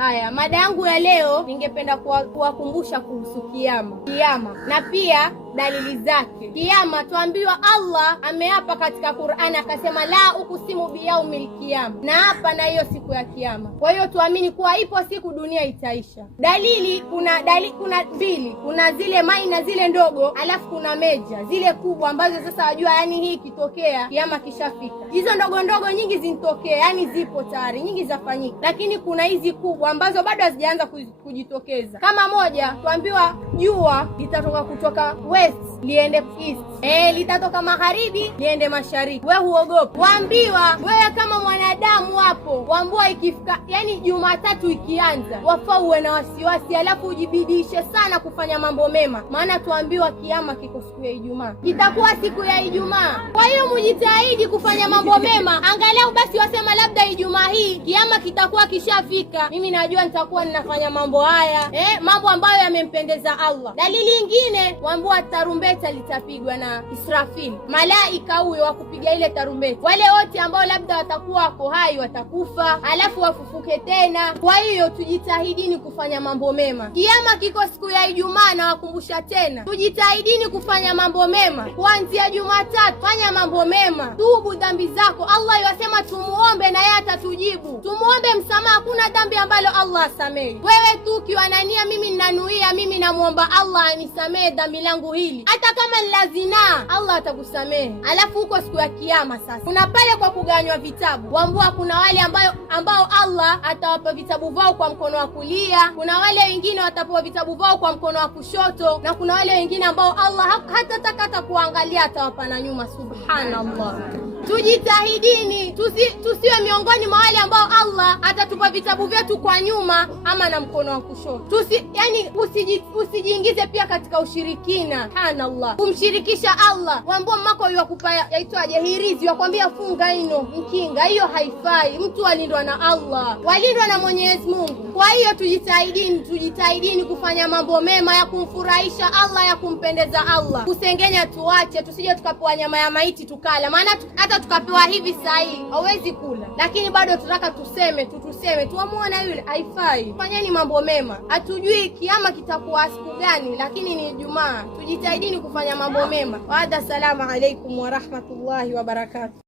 Haya, mada yangu ya leo ningependa kuwakumbusha kuhusu kiyama na pia dalili zake. Kiyama tuambiwa Allah ameapa katika Qur'an akasema la uqsimu biyaumil qiyama, na hapa na hiyo siku ya kiyama. Kwa hiyo tuamini kuwa ipo siku dunia itaisha. Dalili kuna mbili, kuna zile maina zile ndogo, alafu kuna meja zile kubwa ambazo sasa wajua yani hii ikitokea kiyama kishafika. Hizo ndogo ndogo nyingi zinitokea, yani zipo tayari, nyingi zafanyika, lakini kuna hizi kubwa ambazo bado hazijaanza kujitokeza. Kama moja tuambiwa jua litatoka kutoka west liende east, litatoka magharibi liende mashariki. Wewe huogopi? Waambiwa wewe kama mwanadamu hapo, waambiwa ikifika yani Jumatatu ikianza wafaa uwe na wasiwasi, alafu ujibidishe sana kufanya mambo mema, maana tuambiwa kiyama kiko siku ya Ijumaa, kitakuwa siku ya Ijumaa. Kwa hiyo mjitahidi kufanya mambo mema, angalau basi wasema labda Ijumaa hii kiyama kitakuwa kishafika, mimi najua nitakuwa ninafanya mambo haya, mambo ambayo yamempendeza Allah. Dalili nyingine waambiwa tarumbeta litapigwa na Israfil, malaika huyo wa kupiga ile tarumbeta. Wale wote ambao labda watakuwa wako hai watakufa, alafu wafufuke tena. Kwa hiyo tujitahidini kufanya mambo mema. Kiyama kiko siku ya Ijumaa, na wakumbusha tena, tujitahidini kufanya mambo mema. Kuanzia Jumatatu fanya mambo mema, tubu dhambi zako. Allah yasema tumuombe na yeye atatujibu. Tumuombe msamaha, hakuna dhambi ambalo Allah asamehe. Wewe tu ukiwa na nia, mimi ninanuia, mimi namuomba Allah anisamehe dhambi langu hili, hata kama ni la zinaa, Allah atakusamehe. Alafu huko siku ya kiyama sasa kuna pale kwa kuganywa vitabu, waambua kuna wale ambao Allah atawapa vitabu vao kwa mkono wa kulia, kuna wale wengine watapewa vitabu vao kwa mkono wa kushoto, na kuna wale wengine ambao Allah hata kuangalia atawapa na nyuma. Subhanallah. Tujitahidini tusiwe miongoni mwa wale ambao Allah atatupa vitabu vyetu kwa nyuma ama na mkono wa kushoto. Usijiingize pia katika ushirikina. Subhanallah, kumshirikisha Allah. Waambua mmako yakupa yaitwaje hirizi, wakwambia funga ino mkinga, hiyo haifai. Mtu walindwa na Allah, walindwa na Mwenyezi Mungu. Kwa hiyo tujitahidini kufanya mambo mema ya kumfurahisha Allah, ya kumpendeza Allah. Kusengenya tuache, tusije tukapewa nyama ya maiti tukala, maana hata tukapewa hivi sahi hawezi kula, lakini bado tunataka tuseme tuamuona yule, haifai. Fanyeni mambo mema, hatujui kiyama kitakuwa siku gani, lakini ni Ijumaa. Tujitahidini kufanya mambo mema. Wa assalamu alaikum wa rahmatullahi wa barakatuh.